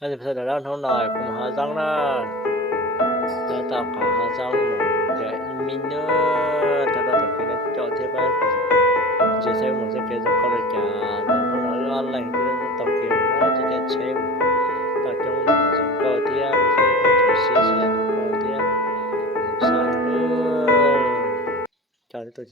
bây giờ đó không nói cũng họ rong đó ta tao có họ rong một cái mình nữa ta tao tập cái này cho thế ba chỉ xem một cái cái con này chả nó nói lo lành cho nên tập cái nó chỉ để xem tập trong dùng coi tiếp rồi xí xí coi tiếp sao nữa cho tôi